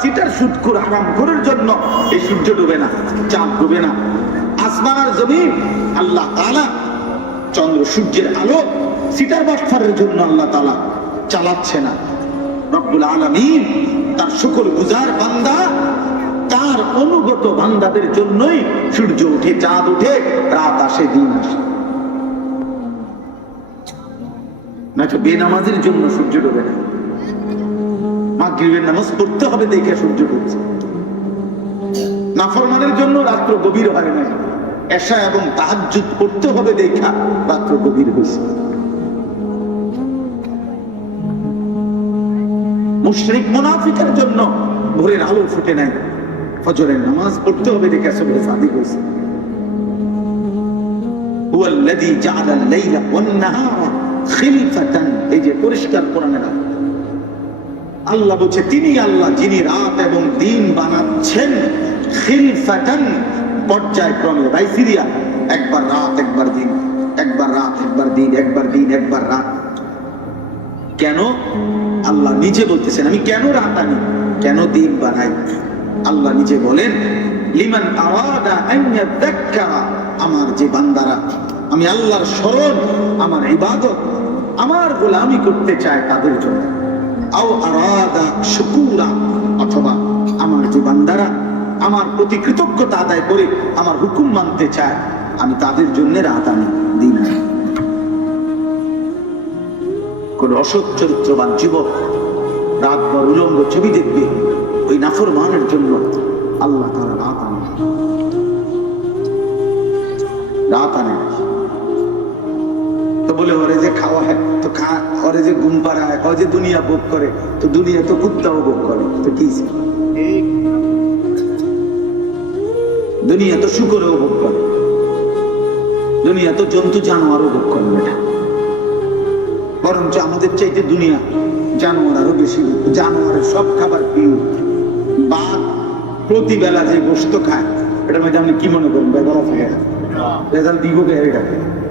Seater সুদখোর হারামখোরের জন্য এই সূর্য ডুবে না, চাঁদ ডুবে না। আসমান আর জমিন আল্লাহ তাআলা চন্দ্র সূর্যের আলো সিটার বাটফারের জন্য আল্লাহ তাআলা চালাচ্ছে না। রব্বুল আলামিন তার শুকরগুজার বান্দা, তার অনুগত বান্দাদের জন্যই সূর্য উঠে, চাঁদ উঠে, রাত আসে, দিন আসে। না তো বেনামাজের জন্য সূর্য ডোবে না। মাগরিবের নামাজ পড়তে হবে দেখে সূর্য ডুবছে। নাফরমানের জন্য রাত্র গভীর হয় না। এশা এবং তাহাজ্জুদ পড়তে হবে দেখা রাত্র গভীর হয়েছে। মুশরিক মুনাফিকের জন্য ভোরের আলো ফুটে নাই। ফজরের নামাজ পড়তে হবে দেখে সুবহে সাদিক হয়েছে। হুয়াল্লাযী জাআলাল লাইলা ওয়ান নাহারা খিলফাতান, এই যে পরিষ্কার কোরআনের আয়াত। আল্লাহ বলছে তিনি আল্লাহ যিনি রাত এবং দিন বানাচ্ছেন খিলফাতান, পর্যায়ক্রমে। ভাই সিরিয়া, একবার রাত একবার দিন, একবার রাত একবার দিন, একবার দিন একবার রাত। কেন? আল্লাহ নিজে বলতেছেন আমি কেন রাত আনি, কেন দিন বানাই। আল্লাহ নিজে বলেন লিমান আরাদা আন ইয়াযাক্কারা, আমার যে বান্দারা আমি আল্লাহর শরণ, আমার ইবাদত, আমার গোলামি করতে চায় তাদের জন্য। আও আরাদা শুকুরা, অথবা আমার যে বান্দারা আমার প্রতি কৃতজ্ঞতা আদায় করে আমার হুকুম মানতে চায়, আমি তাদের জন্য রাত আনি, দিন আনি। কোন অসৎ চরিত্রবান যুবক রাতভর উলঙ্গ ছবি দেখবে, ওই নাফরমানের জন্য আল্লাহ তাআলা রাত আনে, রাত আনে। তো বলে ওরে যে খাওয়া হয় তো ওরে যে ঘুম পাড়ায়, ও যে দুনিয়া ভোগ করে, তো দুনিয়া তো কুত্তাও ভোগ করে, তো কি দুনিয়া তো শুকরেও ভোগ করে, দুনিয়া তো জন্তু জানোয়ারও ভোগ করে। এটা বরঞ্চ আমাদের চাইতে দুনিয়া জানোয়ার আরো বেশি। জানোয়ারের সব খাবার পিউ। বাঘ প্রতিবেলা যে গোশত খায়, এটা মধ্যে আপনি কি মনে করেন? বেদলা থাকে রেজাল্ট দিব কে?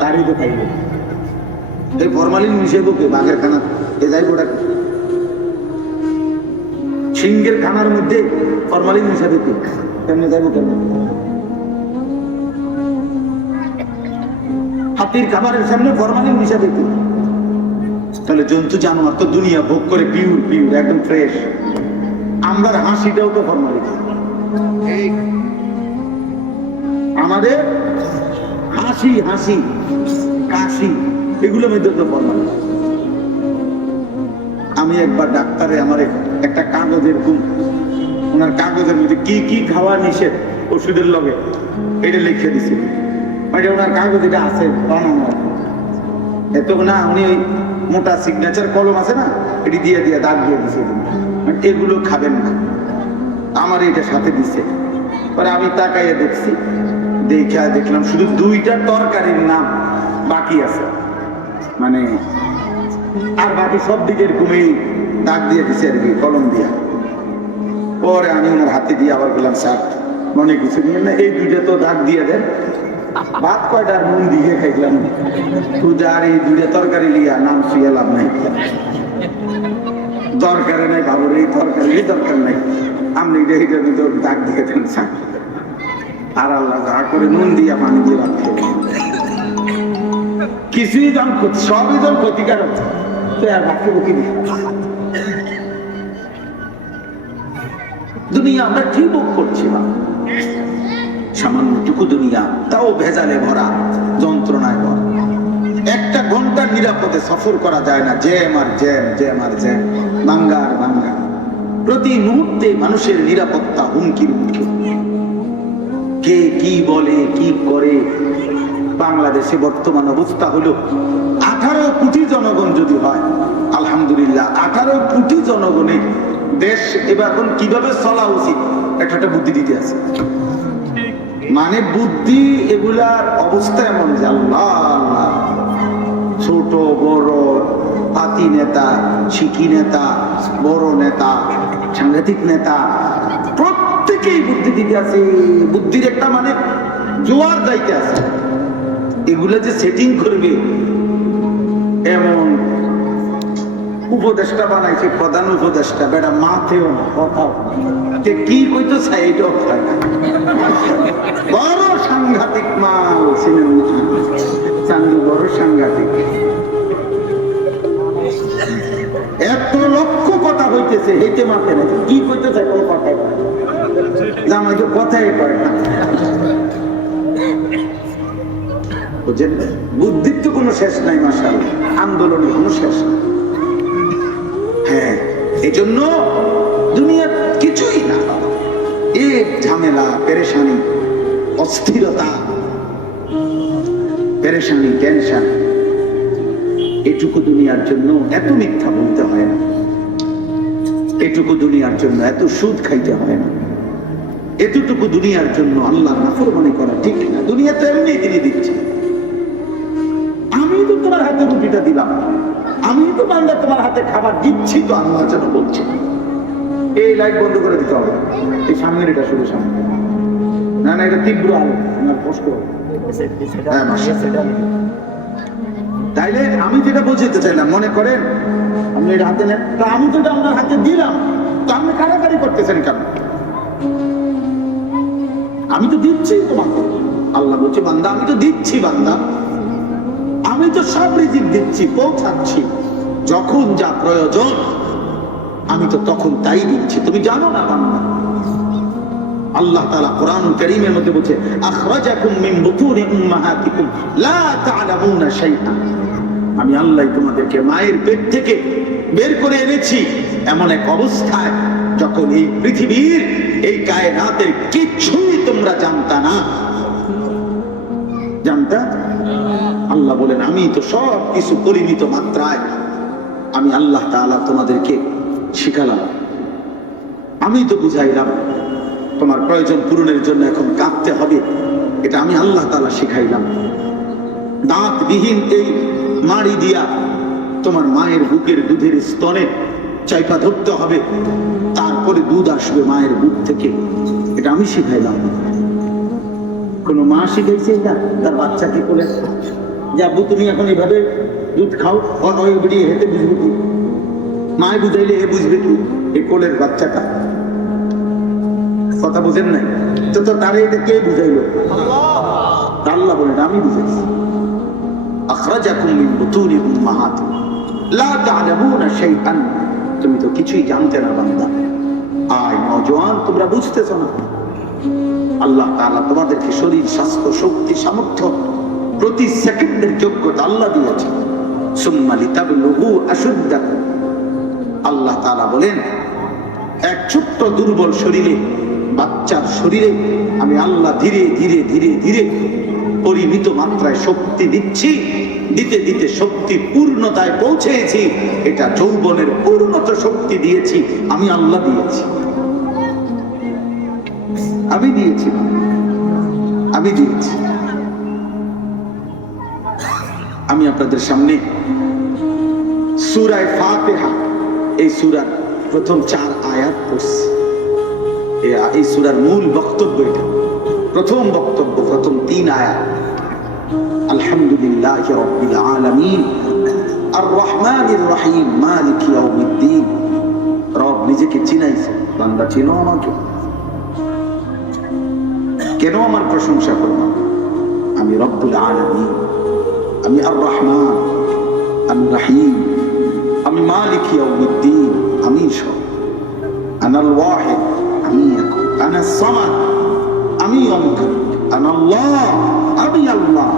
তারই তো খাইবে। এই ফরমালিন মিশে বোকে বাঘের খানা এ যাইব ওটা। সিংহের খানার মধ্যে ফরমালিন মিশাবে কি? কেমনে যাইব? কেমন? হাতির খাবারের সামনে ফরমালিন মিশাবে কি? তাহলে জন্তু জানোয়ার তো দুনিয়া ভোগ করে পিওর পিওর, একদম ফ্রেশ। আমরা হাসিটাও তো ফরমালিন। আমাদের হাসি, হাসি, কাশি, এগুলো মধ্যে তো ফরমালিন। আমি একবার ডাক্তারে আমার একটা কাগজ, এরকম ওনার কাগজের মধ্যে কি কি খাওয়া নিষেধ ওষুধের লগে, এটা লিখে দিছে। মানে ওনার কাগজ এটা আছে বানানো, এত না উনি ওই মোটা সিগনেচার কলম আছে না, এটি দিয়ে দিয়ে দাগ দিয়ে দিছে, এগুলো খাবেন না। আমার এটা সাথে দিছে। পরে আমি তাকাইয়া দেখছি, দেখলাম শুধু 2টা তরকারির নাম বাকি আছে, মানে আর বাকি সব দিকে এরকমই দাগ দিয়ে দিছে আর কি, কলম দিয়া। পরে আমি ওনার হাতে দিয়ে আবার বললাম স্যার মনে কিছু নিয়ে না, এই 2টা তো দাগ দিয়ে দেন। ভাত কয়টা নুন দিয়ে খাইলাম, আর এই 2টা তরকারি লিয়া নাম শুয়ে লাভ নাই, দরকারে নাই বাবুর, এই তরকারি দরকার নাই, আপনি এইটার ভিতর দাগ দিয়ে দেন স্যার। আর আল্লাহ যা করে নুন দিয়া পানি দিয়ে ভাত খেয়ে কিছুই দাম ক্ষতি, সবই দাম ক্ষতিকারক। তো আর বাক্য বকি দিই দুনিয়া আমরা কি ভোগ করছি না, সামান্যটুকু দুনিয়া, তাও ভেজালে ভরা, যন্ত্রণায় ভরা। 1 ঘন্টা নিরাপদে সফর করা যায় না, জ্যাম আর জ্যাম, জ্যাম আর জ্যাম, ভাঙ্গা আর ভাঙ্গা। প্রতি মুহূর্তে মানুষের নিরাপত্তা হুমকির মুখে। কে কি বলে কি করে। বাংলাদেশে বর্তমান অবস্থা হলো 18 কোটি জনগণ যদি হয়, আলহামদুলিল্লাহ 18 কোটি জনগণে দেশ এবার এখন কিভাবে চলা উচিত একটা বুদ্ধি দিতে আছে। মানে বুদ্ধি এগুলার অবস্থা এমন যে আল্লাহ আল্লাহ, ছোট বড়, পাতি নেতা, শিকি নেতা, বড় নেতা, সাংঘাতিক নেতা, প্রত্যেকেই বুদ্ধি দিতে আছে। বুদ্ধির একটা মানে জোয়ার যাইতে আছে। এগুলা যে সেটিং করবে এমন উপদেষ্টা বানাইছে, প্রধান উপদেষ্টা, বেটা মাথেও না, কথাও কে কি কইতো সাইডও হয় না। বড় সাংঘাতিক মাল ছিলেন চান্দু, বড় সাংঘাতিক। এত লক্ষ কথা হইতেছে, হেঁটে মাথে না, কি কইতে চাই কোনো কথাই পায় জামাই তো কথাই পায় না। বুদ্ধির তো কোনো শেষ নাই, মাশাআল্লাহ, আন্দোলনের কোনো শেষ নাই। হ্যাঁ, এই জন্য দুনিয়ার কিছুই না, এই ঝামেলা, পেরেশানি, অস্থিরতা, পেরেশানি, টেনশন, এটুকু দুনিয়ার জন্য এত মিথ্যা বলতে হয় না, এটুকু দুনিয়ার জন্য এত সুদ খাইতে হয় না, এতটুকু দুনিয়ার জন্য আল্লাহর নাফরমানি করা ঠিক না। দুনিয়া তো এমনি তিনি দিচ্ছে। আমি তো তোমার হাতে রুটিটা দিলাম, আমি তো বান্দা তোমার হাতে খাবার দিচ্ছি, তো আল্লাহ যেন বলছে এই লাইট বন্ধ করে দিতে হবে, এই সামনের এটা শুধু সামনে না, না এটা তীব্র আলো, আমার কষ্ট হবে। তাইলে আমি যেটা বুঝতে চাইলাম, মনে করেন আপনি এটা হাতে নেন, তো আমি তো এটা আপনার হাতে দিলাম, তো আপনি কারাকারি করতেছেন কেন? আমি তো দিচ্ছি তোমাকে। আল্লাহ বলছে বান্দা আমি তো দিচ্ছি, বান্দা আমি তো সব রিজিক দিচ্ছি, পৌঁছাচ্ছি, যখন যা প্রয়োজন আমি তো তখন তাই দিচ্ছি, তুমি জানো না বান্দা। আল্লাহ তাআলা কোরআন কারীমের মধ্যে বলছে আখরাজাকুম মিন বুতুনি উম্মাহাতিকুম লা তা'লামুনা শাইআ, আমি আল্লাহ তোমাদেরকে মায়ের পেট থেকে বের করে এনেছি এমন এক অবস্থায় যখন এই পৃথিবীর, এই কায়নাতের কিছুই তোমরা জানতা না। জানতা? আল্লাহ বলেন আমি তো সব কিছু পরিমিত মাত্রায় আমি আল্লাহ তাআলা তোমাদেরকে শিখালাম, আমি তো বুঝাইলাম। তোমার প্রয়োজন পূরণের জন্য এখন কাঁদতে হবে, এটা আমি আল্লাহ তাআলা শিখাইলাম। দাঁতবিহীন এই মাড়ি দিয়া তোমার মায়ের বুকের দুধের স্তনে চাইপা ধরতে হবে, তারপরে দুধ আসবে মায়ের বুক থেকে, এটা আমি শিখাইলাম। কোন মা শিখাইছে এটা তার বাচ্চাকে বলে যে আব্বু তুমি এখন এইভাবে দুধ খাও, হেঁটে বুঝবে কি? মায় বুঝাইলে এ বুঝবে কি? এই কোলের বাচ্চাটা কথা বুঝেন নাই তো, তারে এটা কে বুঝাইলো? আল্লাহ বলেন আমি বুঝাইছি। আখরাজাকুম মিন বুতুনি উম্মাহাতিকুম লা তা'লামুনা শাইআন, তুমি তো কিছুই জানতে না বান্দা। আয় নওজোয়ান, তোমরা বুঝতেছ না, আল্লাহ তাআলা তোমাদেরকে শরীর, স্বাস্থ্য, শক্তি, সামর্থ্য, প্রতি সেকেন্ডের যোগ্যতা আল্লাহ দিয়েছে। সুম্মা লিতাবলুগু আশুদ্দাকুম, আল্লাহ তাআলা বলেন এক ছোট্ট দুর্বল শরীরে, বাচ্চার শরীরে আমি আল্লাহ ধীরে ধীরে ধীরে ধীরে পরিমিত মাত্রায় শক্তি দিচ্ছি, দিতে দিতে শক্তি পূর্ণতায় পৌঁছেছি। এটা যৌবনের পূর্ণত শক্তি দিয়েছি আমি আল্লাহ দিয়েছি, আমি দিয়েছি, আমি দিয়েছি। আমি আপনাদের সামনে সূরা ফাতিহা, এই সূরার প্রথম 4 আয়াত পড়ছি। এই সূরার মূল বক্তব্য এটা, প্রথম বক্তব্য, প্রথম 3 আয়াত। আলহামদুলিল্লাহি রাব্বিল আলামিন আর রহমানির রহিম মালিক ইয়াউমিদ্দিন। রব নিজেকে চিনাইছে, বান্দা চিনো আমাকে, কেন আমার প্রশংসা করব? আমি রব্বুল আলামিন, আমি আর রহমান, আমি রহিম, আমি মালিক ইয়াউমিদ্দিন, আমি সব। আনাল ওয়াহিদ, আমি এক। আনাস সামাদ, আমি অমুক। আনাল্লাহ, আমি আল্লাহ।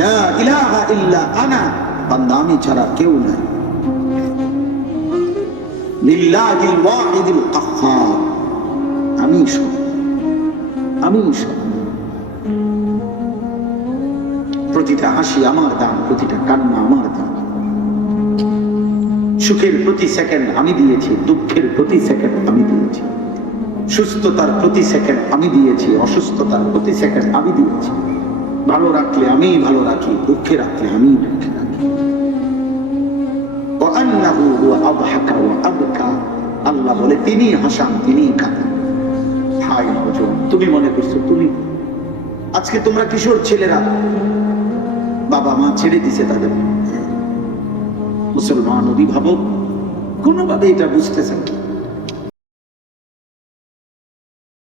লা ইলাহা ইল্লা আনা, বান্দা আমি ছাড়া কেউ নাই। লিল্লাহিল ওয়াহিদিল কাহ্হার, আমি সব, আমি সব। প্রতিটা হাসি আমার দান, প্রতিটা কান্না আমার দান। সুখের প্রতি সেকেন্ড আমি দিয়েছি, দুঃখের প্রতি সেকেন্ড আমি দিয়েছি, সুস্থতার প্রতি সেকেন্ড আমি দিয়েছি, অসুস্থতার প্রতি সেকেন্ড আমি দিয়েছি। ভালো রাখলে আমি ভালো রাখি, দুঃখে রাখলে আমি দুঃখে রাখি। ওয়ান্নাহু হুয়া আযহাকা ওয়া আবকা, আল্লাহ বলে তিনি হাসান, তিনি কাঁদান। হায় নওজোয়ান, তুমি মনে করছো তুমি আজকে, তোমরা কিশোর ছেলেরা বাবা মা ছেড়ে দিছে তাদের, মুসলমান অভিভাবক কোনোভাবে এটা বুঝতেছেন কি?